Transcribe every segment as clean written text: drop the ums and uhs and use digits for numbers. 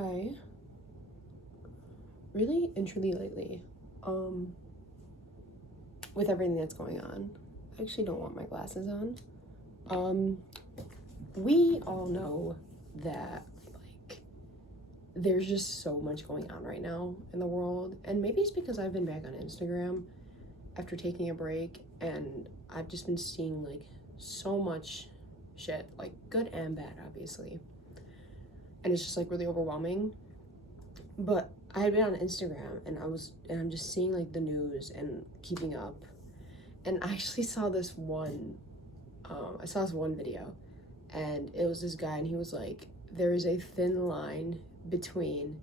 Hi. Really and truly lately, with everything that's going on, I actually don't want my glasses on. Um, we all know that, like, there's just so much going on right now in the world, and maybe it's because I've been back on Instagram after taking a break, and I've just been seeing, like, so much shit, like, good and bad, obviously, and it's just, like, really overwhelming. But I had been on Instagram and I'm just seeing like the news and keeping up. And I actually saw this one, I saw this one video, and it was this guy, and he was like, there is a thin line between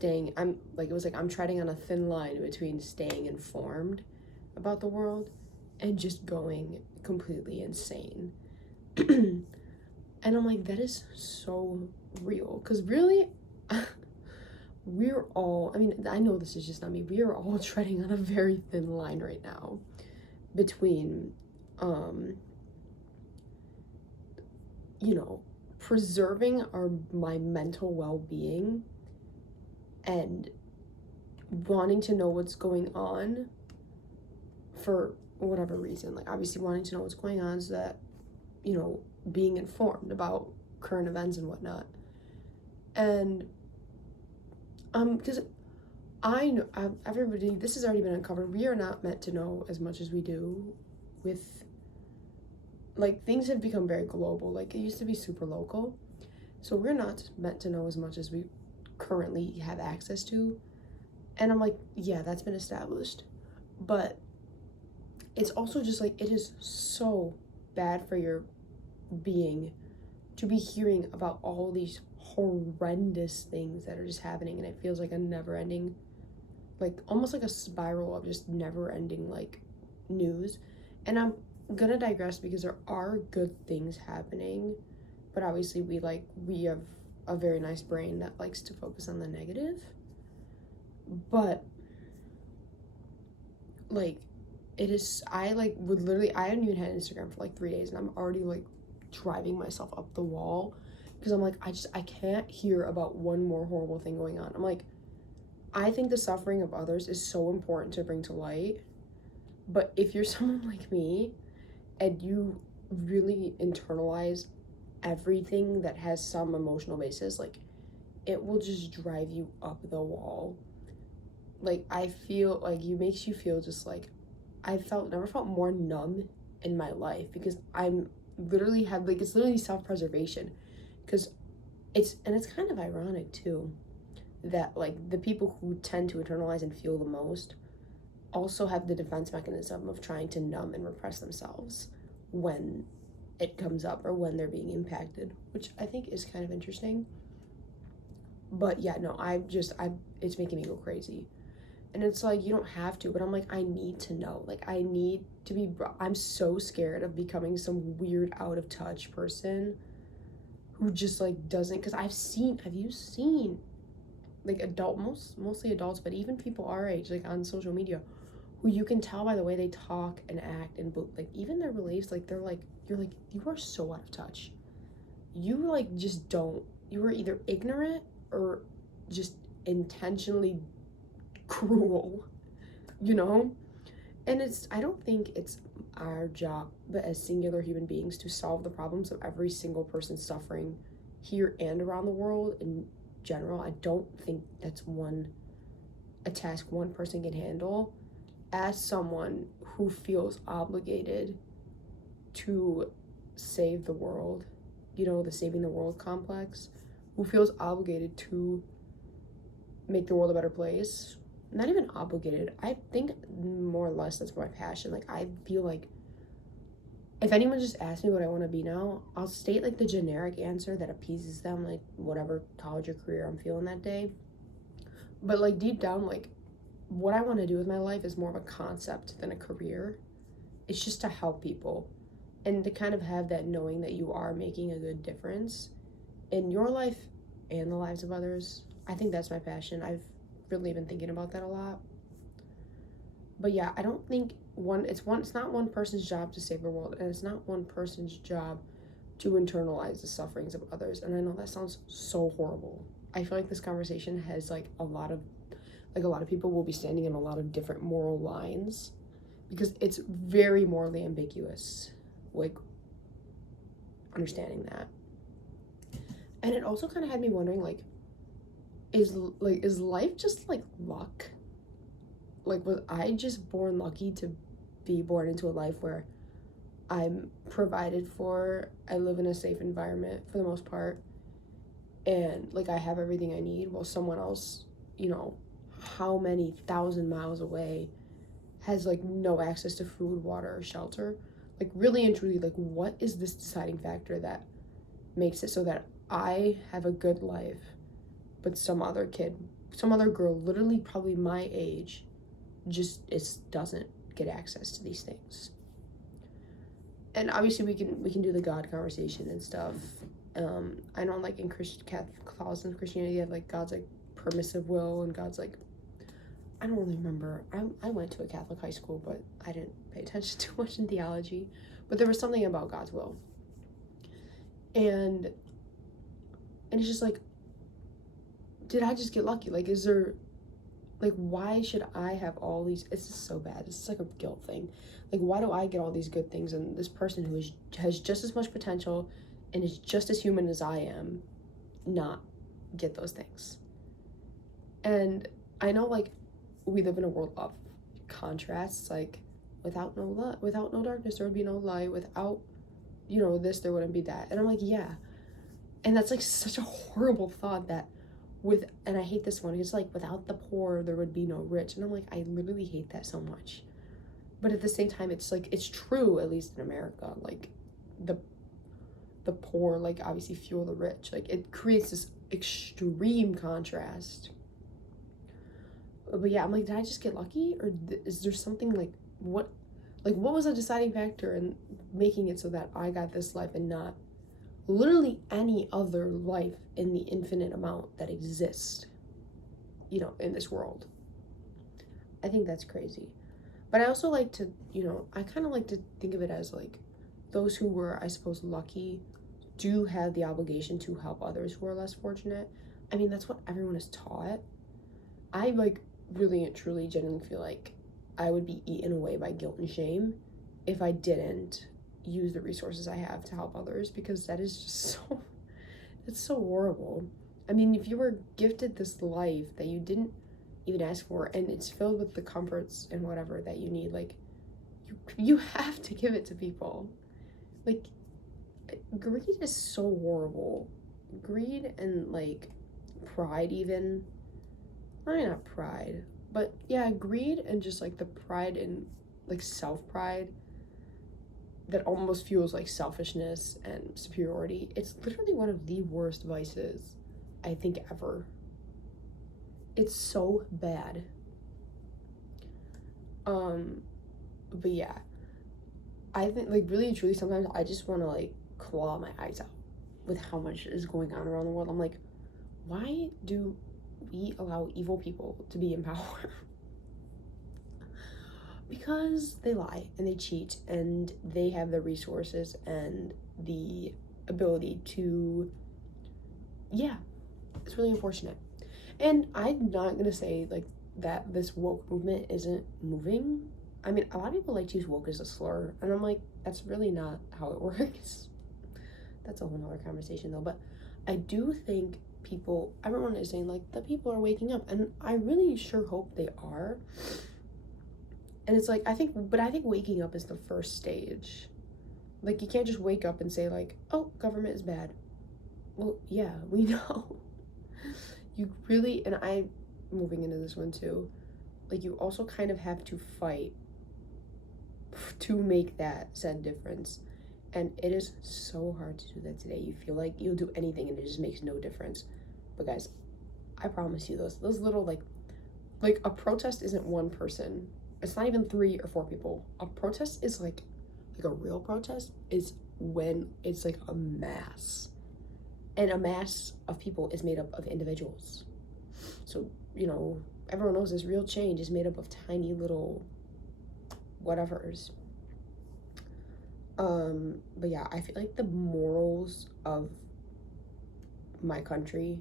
it was like, I'm treading on a thin line between staying informed about the world and just going completely insane. And I'm like, that is so real. Because really, we're all, I mean, I know this is just not me, we are all treading on a very thin line right now between, you know, preserving my mental well-being and wanting to know what's going on for whatever reason. Like, obviously wanting to know what's going on so that, you know, being informed about current events and whatnot. And because I know everybody, this has already been uncovered. We are not meant to know as much as we do with, like, things have become very global. Like, it used to be super local. So we're not meant to know as much as we currently have access to. And I'm like, yeah, that's been established. But it's also just like, it is so bad for your being to be hearing about all these horrendous things that are just happening, and it feels like a never ending, like almost like a spiral of just never ending like news. And I'm gonna digress because there are good things happening, but obviously we have a very nice brain that likes to focus on the negative. But like, it is, I like would literally, I hadn't even had Instagram for like 3 days, and I'm already like driving myself up the wall because I'm like, I can't hear about one more horrible thing going on. I'm like, I think the suffering of others is so important to bring to light. But if you're someone like me and you really internalize everything that has some emotional basis, like, it will just drive you up the wall. Like, I feel like makes you feel just like, never felt more numb in my life, because I'm literally had like, it's literally self-preservation, because it's kind of ironic too that like the people who tend to internalize and feel the most also have the defense mechanism of trying to numb and repress themselves when it comes up or when they're being impacted, which I think is kind of interesting. But yeah, no, it's making me go crazy. And it's like, you don't have to, but I'm like, I need to know. Like, I need to be, I'm so scared of becoming some weird out of touch person who just like doesn't, because have you seen like mostly adults, but even people our age, like on social media, who you can tell by the way they talk and act and like even their beliefs, like they're like, you're like, you are so out of touch. You like just don't, you are either ignorant or just intentionally cruel, you know? And I don't think it's our job, but as singular human beings, to solve the problems of every single person suffering here and around the world in general. I don't think that's a task one person can handle. As someone who feels obligated to save the world, you know, the saving the world complex, who feels obligated to make the world a better place. Not even obligated, I think more or less that's my passion. Like, I feel like if anyone just asks me what I want to be now, I'll state like the generic answer that appeases them, like whatever college or career I'm feeling that day. But like deep down, like, what I want to do with my life is more of a concept than a career. It's just to help people and to kind of have that knowing that you are making a good difference in your life and the lives of others. I think that's my passion. I've really been thinking about that a lot. But yeah, I don't think it's not one person's job to save the world, and it's not one person's job to internalize the sufferings of others. And I know that sounds so horrible. I feel like this conversation has like a lot of people will be standing in a lot of different moral lines because it's very morally ambiguous, like understanding that. And it also kind of had me wondering, like, is life just like luck? Like, was I just born lucky to be born into a life where I'm provided for, I live in a safe environment for the most part, and like I have everything I need, while someone else, you know, how many thousand miles away has like no access to food, water, or shelter? Like, really and truly, like, what is this deciding factor that makes it so that I have a good life, but some other kid, some other girl, literally probably my age, just doesn't get access to these things? And obviously we can do the God conversation and stuff. I know, like, in Catholicism, Christianity, you have like God's like permissive will, and God's like, I don't really remember. I went to a Catholic high school, but I didn't pay attention too much in theology. But there was something about God's will, and it's just like, did I just get lucky? Like, is there, like, why should I have all these? It's just so bad. It's like a guilt thing. Like, why do I get all these good things, and this person who has just as much potential and is just as human as I am not get those things? And I know, like, we live in a world of contrasts. Like, without no darkness, there would be no light. Without, you know, this, there wouldn't be that. And I'm like, yeah. And that's like such a horrible thought that and I hate this one. It's like, without the poor, there would be no rich. And I'm like, I literally hate that so much. But at the same time, it's like, it's true, at least in America. Like, the poor, like, obviously fuel the rich. Like, it creates this extreme contrast. But yeah, I'm like, did I just get lucky? Or is there something, like, what was the deciding factor in making it so that I got this life and not literally any other life in the infinite amount that exists, you know, in this world? I think that's crazy. But I also like to, you know, I kind of like to think of it as like, those who were, I suppose, lucky do have the obligation to help others who are less fortunate. I mean, that's what everyone is taught. I, like, really and truly genuinely feel like I would be eaten away by guilt and shame if I didn't use the resources I have to help others, because that is just so, it's so horrible. I mean, if you were gifted this life that you didn't even ask for, and it's filled with the comforts and whatever that you need, like, you have to give it to people. Like, greed is so horrible. Greed and, like, pride, even, I mean, not pride, but yeah, greed and just like the pride and like self-pride that almost fuels like selfishness and superiority. It's literally one of the worst vices, I think, ever. It's so bad. But yeah, I think, like, really and truly, sometimes I just want to like claw my eyes out with how much is going on around the world. I'm like, why do we allow evil people to be in power? Because they lie and they cheat and they have the resources and the ability to, yeah, it's really unfortunate. And I'm not gonna say like that this woke movement isn't moving. I mean, a lot of people like to use woke as a slur, and I'm like, that's really not how it works. That's a whole nother conversation though. But I do think everyone is saying like the people are waking up, and I really sure hope they are. And it's like, I think waking up is the first stage. Like, you can't just wake up and say like, oh, government is bad. Well, yeah, we know. You really, and I'm moving into this one too, like, you also kind of have to fight to make that said difference. And it is so hard to do that today. You feel like you'll do anything and it just makes no difference. But guys, I promise you, those little like a protest isn't one person. It's not even 3 or 4 people. A protest is like a real protest is when it's like a mass. And a mass of people is made up of individuals. So, you know, everyone knows this real change is made up of tiny little whatevers. But yeah, I feel like the morals of my country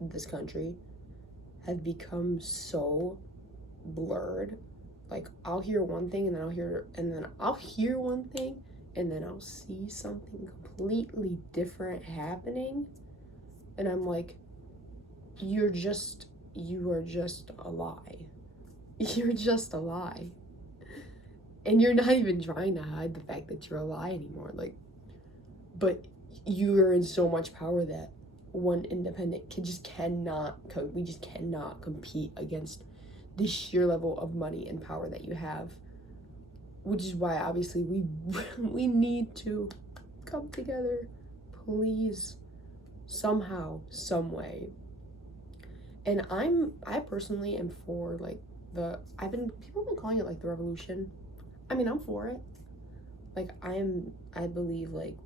this country have become so blurred. Like, I'll hear one thing and then I'll hear one thing and then I'll see something completely different happening, and I'm like, you are just a lie. You're just a lie. And you're not even trying to hide the fact that you're a lie anymore. Like, but you are in so much power that one independent kid we just cannot compete against the sheer level of money and power that you have, which is why obviously we need to come together, please, somehow, some way. And I personally am for, like, people have been calling it like the revolution. I mean, I'm for it. Like, I believe, like,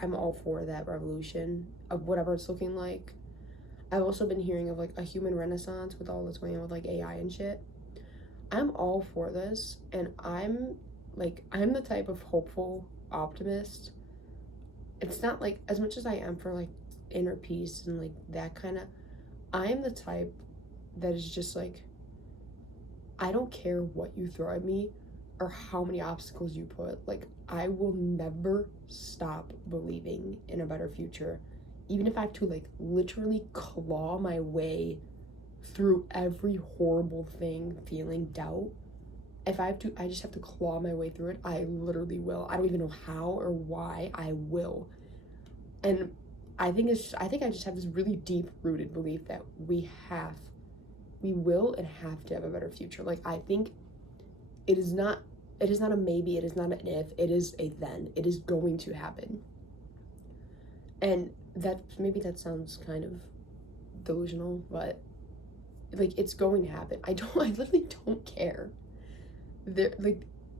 I'm all for that revolution of whatever it's looking like. I've also been hearing of, like, a human renaissance with all that's going on with, like, AI and shit. I'm all for this, and I'm the type of hopeful optimist. It's not, like, as much as I am for, like, inner peace and, like, that kind of, I am the type that is just, like, I don't care what you throw at me or how many obstacles you put. Like, I will never stop believing in a better future. Even if I have to, like, literally claw my way through every horrible thing, feeling doubt. If I just have to claw my way through it, I literally will. I don't even know how or why, I will. And I think I just have this really deep-rooted belief that we will and have to have a better future. Like, I think it is not a maybe, it is not an if, it is a then. It is going to happen. And maybe that sounds kind of delusional, but, like, it's going to happen. I literally don't care.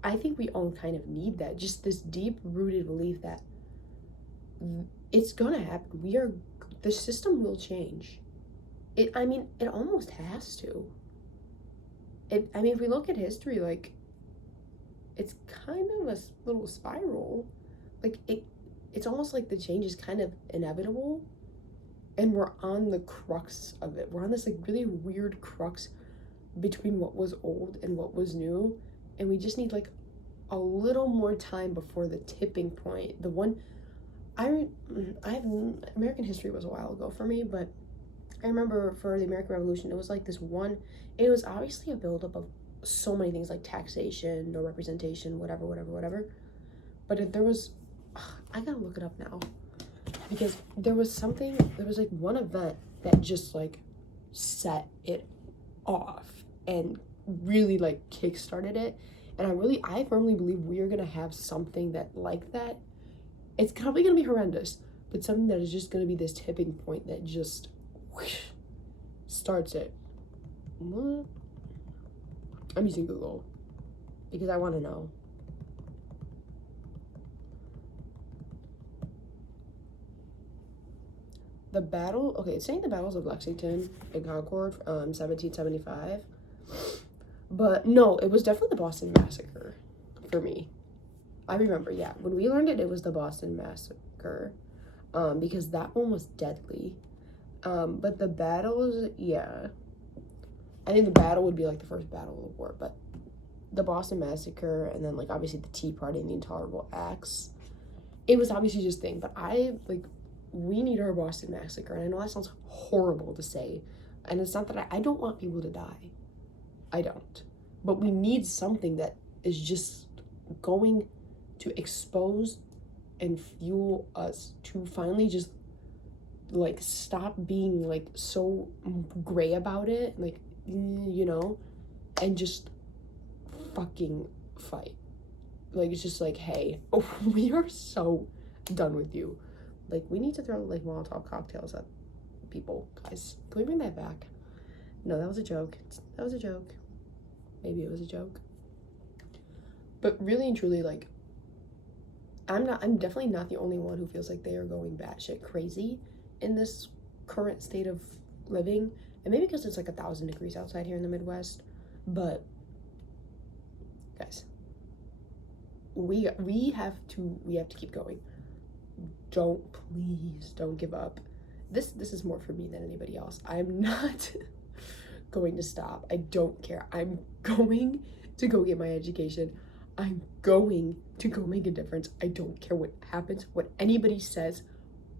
I think we all kind of need that, just this deep-rooted belief that it's gonna happen. The system will change. It almost has to. If we look at history, like, it's kind of a little spiral. Like, it's almost like the change is kind of inevitable, and we're on the crux of it. We're on this, like, really weird crux between what was old and what was new, and we just need, like, a little more time before the tipping point. American history was a while ago for me, but I remember for the American Revolution, it was like it was obviously a buildup of so many things, like taxation, no representation, whatever. But there was, I gotta look it up now, because there was like one event that just, like, set it off and really, like, kickstarted it. And I firmly believe we are gonna have something that, like that. It's probably gonna be horrendous, but something that is just gonna be this tipping point that just whoosh, starts it. What? I'm using Google because I want to know. It's saying the battles of Lexington and Concord, 1775. But no, it was definitely the Boston Massacre for me. I remember, yeah, when we learned it was the Boston Massacre, because that one was deadly. But the battles, yeah, I think the battle would be, like, the first battle of the war, but the Boston Massacre, and then, like, obviously the Tea Party and the Intolerable Acts, it was obviously just a thing. But we need our Boston Massacre, and I know that sounds horrible to say, and it's not that I don't want people to die. I don't. But we need something that is just going to expose and fuel us to finally just, like, stop being, like, so gray about it, like, you know, and just fucking fight. Like, it's just like, hey, we are so done with you. Like, we need to throw, like, Molotov cocktails at people, guys. Can we bring that back? No, that was a joke. Maybe it was a joke. But really and truly, like, I'm definitely not the only one who feels like they are going batshit crazy in this current state of living. And maybe because it's like 1,000 degrees outside here in the Midwest. But, guys, we have to keep going. Please don't give up. this is more for me than anybody else. I'm not going to stop. I don't care. I'm going to go get my education. I'm going to go make a difference. I don't care what happens, what anybody says,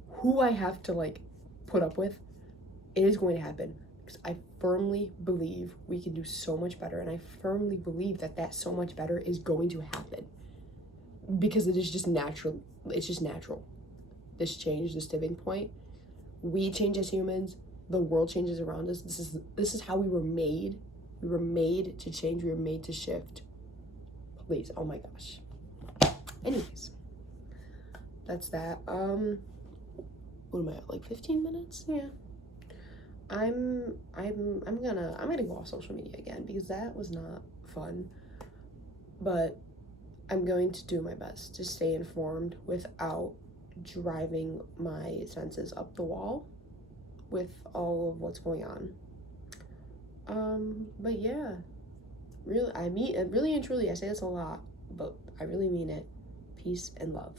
who I have to like put up with. It is going to happen because I firmly believe we can do so much better, and I firmly believe that that so much better is going to happen because it is just natural. It's just natural. This change, this tipping point, we change as humans, the world changes around us. This is how we were made. We were made to change. We were made to shift. Please, oh my gosh. Anyways, that's that. What am I at, like 15 minutes? Yeah. I'm gonna go off social media again because that was not fun. But I'm going to do my best to stay informed without driving my senses up the wall with all of what's going on. But yeah, really and truly, I say this a lot, but I really mean it. Peace and love.